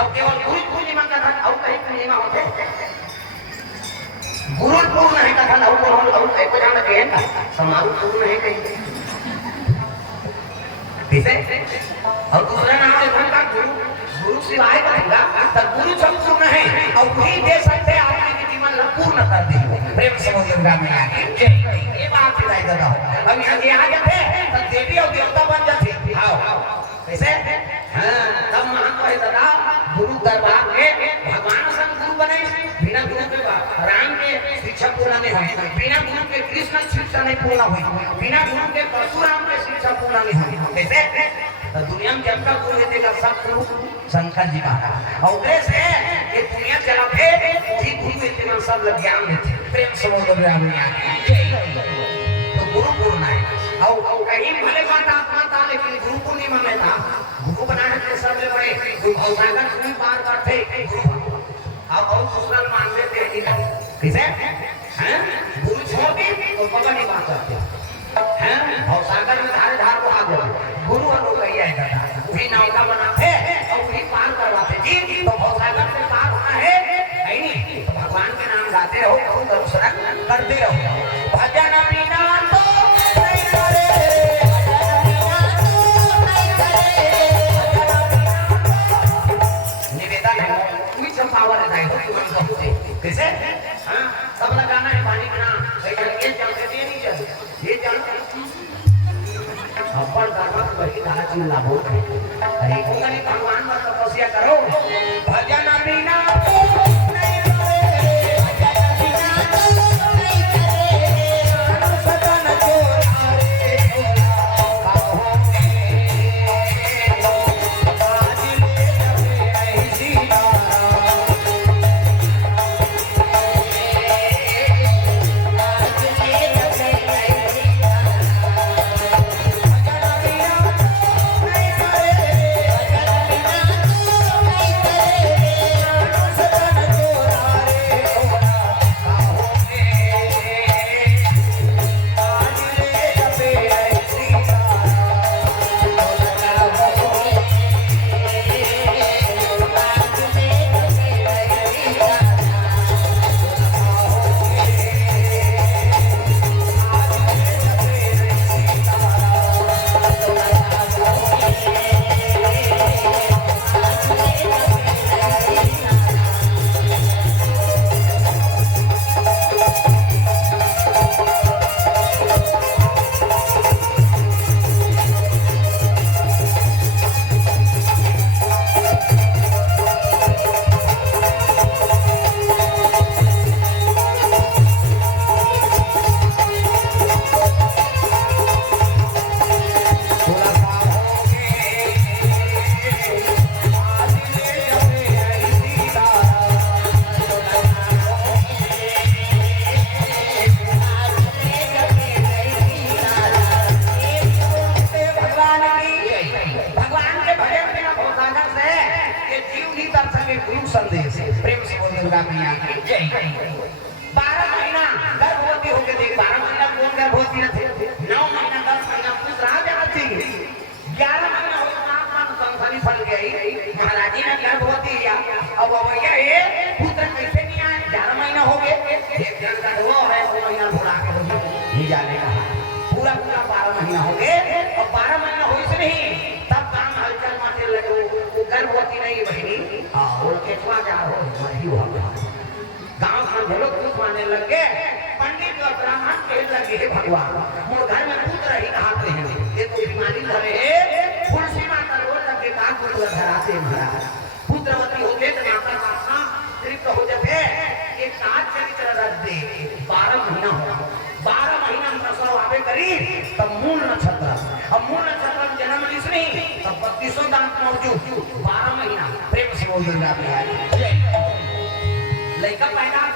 अब केवल गुरु पूर्णिमा का था और कहीं पूर्णिमा होते गुरु पूर्ण है कथा और कौन और कहीं को जाना चाहिए ना समारोह पूर्ण है कहीं ठीक है और दूसरा नाम है धन का गुरु गुरु सिवाय करेगा तो गुरु सब पूर्ण है और वही दे सकते हैं आपने की जीवन पूर्ण कर दी प्रेम से गंगा में आके ये बात दिखाई देता हूं अब यहाँ गए थे तो देवी और देवता बन जाते आओ कैसे हां तब महंत है दादा गुरु दरबार में भगवान संग गुरु बने बिना गुरु के राम के शिक्षा पूर्ण नहीं हुई बिना गुरु के कृष्ण शिक्षा नहीं पूर्ण हुई बिना गुरु के परशुराम के शिक्षा पूर्ण नहीं हुई कैसे तो दुनिया में जब तक गुरु देगा सब गुरु शंकर जी महाराज और कैसे ये दुनिया चला थे वही गुरु इतना सब लोग ज्ञान देते प्रेम से बोल रहे हैं तो गुरु पूर्ण है और कहीं भले बात आत्मा था लेकिन गुरु पूर्णिमा में था गुरु बनाने के सबसे बड़े भवसागर गुरु पार करते अब और दूसरा मान लेते हैं किसे हैं गुरु छोड़ दी तो पता नहीं बात करते हैं भवसागर में धारे धार को आगे गुरु लोग कही है दादा वही नौका बनाते और वही पार करवाते जी तो भवसागर से पार होना है नहीं तो भगवान के नाम गाते रहो दर्शन करते रहो भजन बिना तो नहीं करे निवेदन है कोई संभावना नहीं कैसे हां सब लगाना है पानी का ये चलते नहीं चलते ये चलते अपन दरबार बड़ी कहा चिल्ला बोल अरे को नहीं भगवान पर तपस्या करो भजन बिना भगवान मोर घर में पुत्र ही नहाते हैं ये तो बीमारी धरे तुलसी माता रो लगे का पुत्र धराते महाराज पुत्रवती हो गए तो माता माता तृप्त हो जाते एक सात चरित्र रख दे 12 महीना हो 12 महीना में प्रसव आवे करी तब मूल नक्षत्र अब मूल नक्षत्र में जन्म लिस नहीं तब 32 दांत मौजूद 12 महीना प्रेम से बोल दुर्गा लड़का पैदा